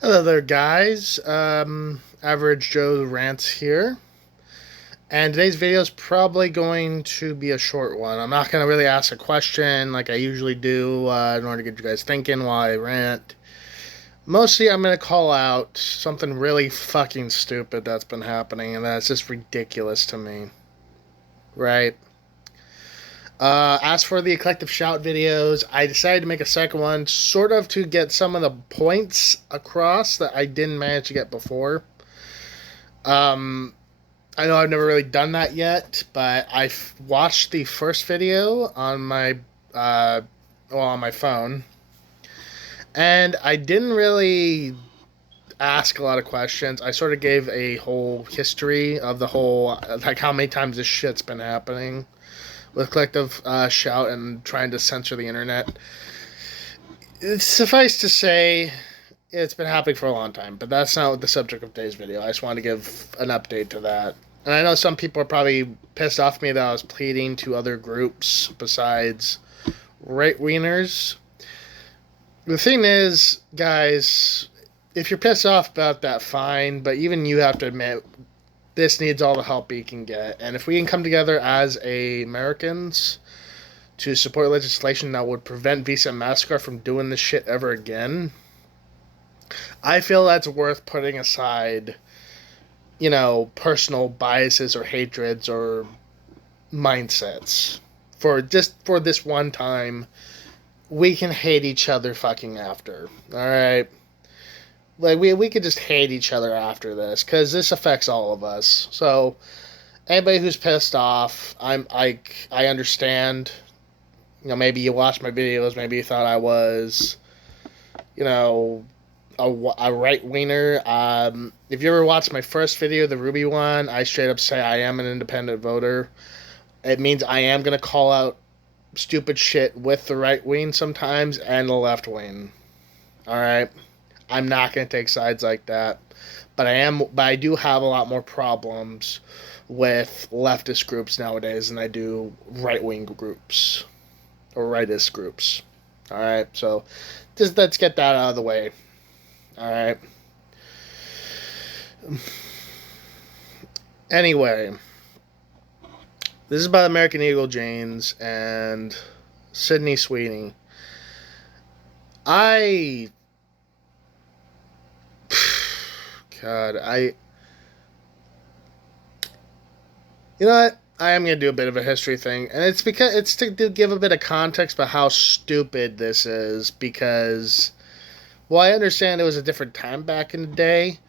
Hello there, guys. Average Joe Rants here. And today's video is probably going to be a short one. I'm not going to really ask a question like I usually do in order to get you guys thinking while I rant. Mostly, I'm going to call out something really fucking stupid that's been happening, and that's just ridiculous to me. Right? As for the Collective Shout videos, I decided to make a second one sort of to get some of the points across that I didn't manage to get before. Um, I know I've never really done that yet, but I watched the first video on uh, on my phone, and I didn't really ask a lot of questions. I sort of gave a whole history of the whole, like how many times this shit's been happening with Collective Shout and trying to censor the internet. It's suffice to say, it's been happening for a long time, but that's not the subject of today's video. I just wanted to give an update to that. And I know some people are probably pissed off at me that I was pleading to other groups besides right wingers. The thing is, guys, if you're pissed off about that, fine, but even you have to admit this needs all the help you can get. And if we can come together as Americans to support legislation that would prevent Visa and MasterCard from doing this shit ever again, I feel that's worth putting aside, personal biases or hatreds or mindsets. For this one time, we can hate each other fucking after. Alright? Like, we could just hate each other after this, because this affects all of us. So, anybody who's pissed off, I understand. Maybe you watched my videos, maybe you thought I was, you know, a right wiener. If you ever watched my first video, the Ruby one, I straight up say I am an independent voter. It means I am gonna call out stupid shit with the right wing sometimes and the left wing. All right, I'm not gonna take sides like that, but I do have a lot more problems with leftist groups nowadays than I do right wing groups or rightist groups. All right, so just let's get that out of the way. All right. Anyway, this is about American Eagle Janes and Sydney Sweeney. I. God, I. You know what? I am going to do a bit of a history thing. And it's to give a bit of context about how stupid this is. Because, well, I understand it was a different time back in the day.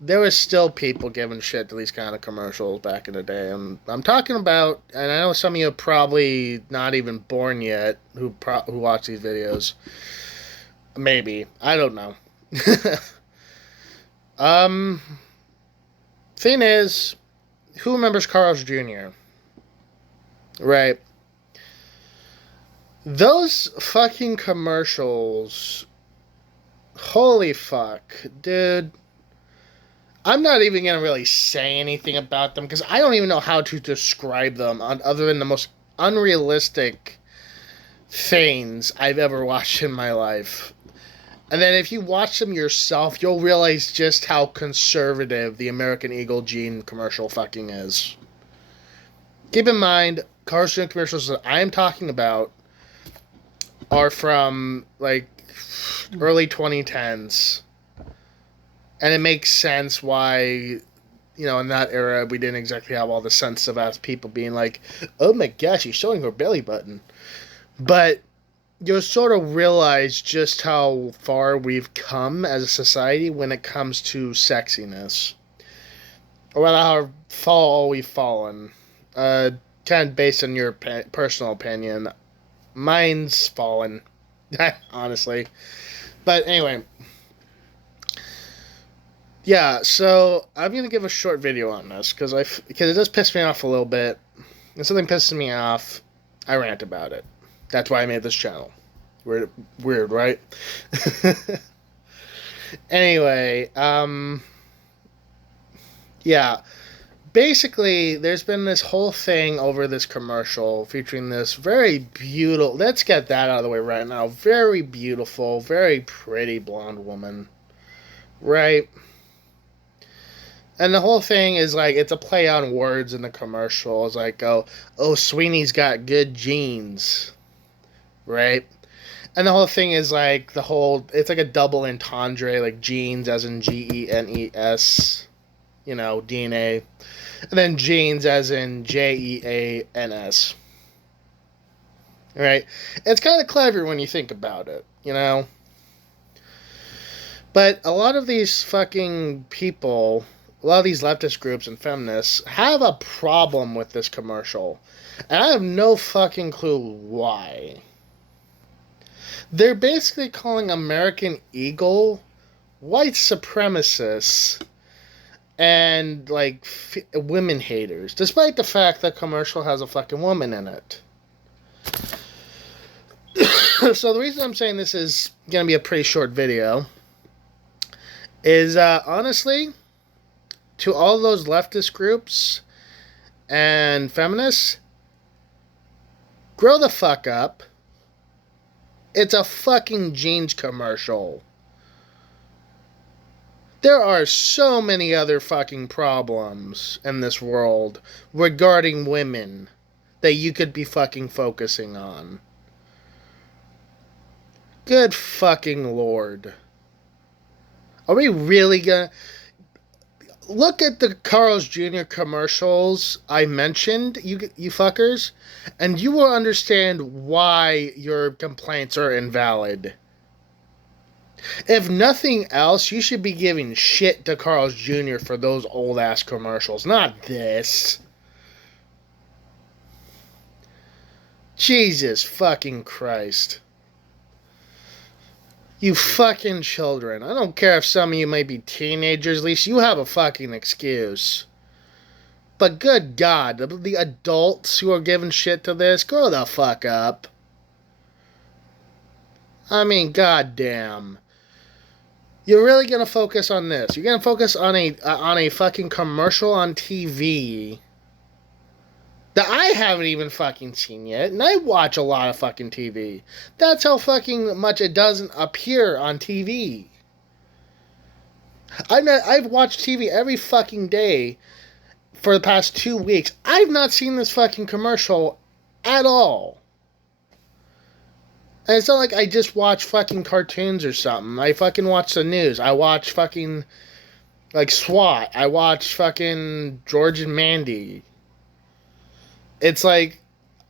There was still people giving shit to these kind of commercials back in the day. And I'm talking about, and I know some of you are probably not even born yet who watch these videos. Maybe. I don't know. um, Thing is, who remembers Carl's Jr.? Right. Those fucking commercials. Holy fuck. Dude. I'm not even going to really say anything about them because I don't even know how to describe them other than the most unrealistic things I've ever watched in my life. And then if you watch them yourself, you'll realize just how conservative the American Eagle Gene commercial fucking is. Keep in mind, cartoon commercials that I am talking about are from like early 2010s. And it makes sense why, in that era, we didn't exactly have all the sensitive ass people being like, oh my gosh, she's showing her belly button. But you'll sort of realize just how far we've come as a society when it comes to sexiness. Or rather, how far we've fallen. Kind of based on your personal opinion. Mine's fallen, honestly. But anyway, yeah. So I'm gonna give a short video on this because it does piss me off a little bit. If something pisses me off, I rant about it. That's why I made this channel. Weird, right? Anyway, yeah. Basically, there's been this whole thing over this commercial featuring this very beautiful. Let's get that out of the way right now. Very beautiful, very pretty blonde woman. right? And the whole thing is like it's a play on words in the commercial. It's like, oh, Sweeney's got good genes, right? And the whole thing is like it's like a double entendre, like genes as in GENES, DNA, and then genes as in JEANS. Right? It's kind of clever when you think about it, But a lot of these fucking people, a lot of these leftist groups and feminists have a problem with this commercial. And I have no fucking clue why. They're basically calling American Eagle white supremacists and like women haters, despite the fact that commercial has a fucking woman in it. So the reason I'm saying this is going to be a pretty short video is honestly, to all those leftist groups and feminists, grow the fuck up. It's a fucking jeans commercial. There are so many other fucking problems in this world regarding women that you could be fucking focusing on. Good fucking Lord. Are we really gonna... Look at the Carl's Jr. commercials I mentioned, you fuckers, and you will understand why your complaints are invalid. If nothing else, you should be giving shit to Carl's Jr. for those old-ass commercials, not this. Jesus fucking Christ. You fucking children. I don't care if some of you may be teenagers, at least you have a fucking excuse. But good God, the adults who are giving shit to this, grow the fuck up. I mean, goddamn. You're really gonna focus on this. You're gonna focus on a fucking commercial on TV that I haven't even fucking seen yet, and I watch a lot of fucking TV. That's how fucking much it doesn't appear on TV. I've watched TV every fucking day for the past 2 weeks. I've not seen this fucking commercial at all. And it's not like I just watch fucking cartoons or something. I fucking watch the news. I watch fucking, like, SWAT. I watch fucking George and Mandy. It's like,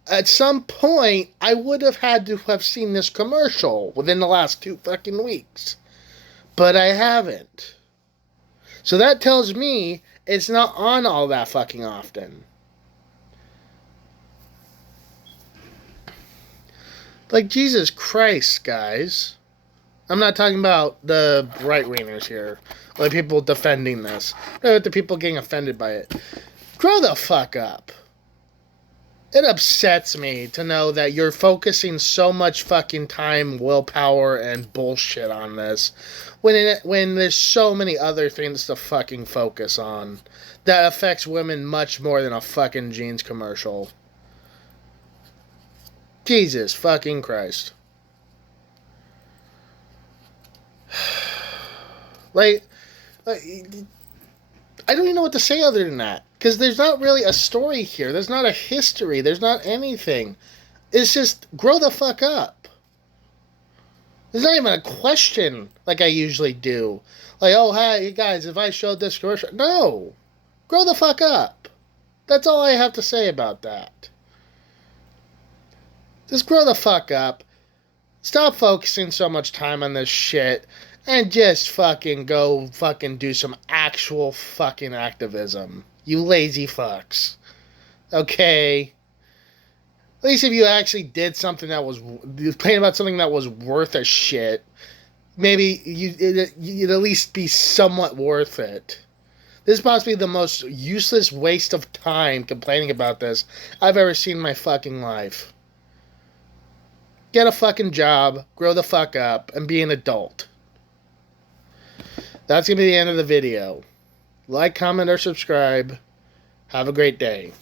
at some point, I would have had to have seen this commercial within the last 2 fucking weeks. But I haven't. So that tells me it's not on all that fucking often. Like, Jesus Christ, guys. I'm not talking about the right-wingers here. Like, people defending this. No, the people getting offended by it. Grow the fuck up. It upsets me to know that you're focusing so much fucking time, willpower, and bullshit on this when there's so many other things to fucking focus on that affects women much more than a fucking jeans commercial. Jesus fucking Christ. Like, I don't even know what to say other than that. Because there's not really a story here. There's not a history. There's not anything. It's just, grow the fuck up. There's not even a question like I usually do. Like, oh, hey, guys, if I showed this commercial... No. Grow the fuck up. That's all I have to say about that. Just grow the fuck up. Stop focusing so much time on this shit. And just fucking go fucking do some actual fucking activism. You lazy fucks. Okay? At least if you actually did something that was... Complaining about something that was worth a shit, maybe you'd at least be somewhat worth it. This is possibly the most useless waste of time complaining about this I've ever seen in my fucking life. Get a fucking job, grow the fuck up, and be an adult. That's going to be the end of the video. Like, comment, or subscribe. Have a great day.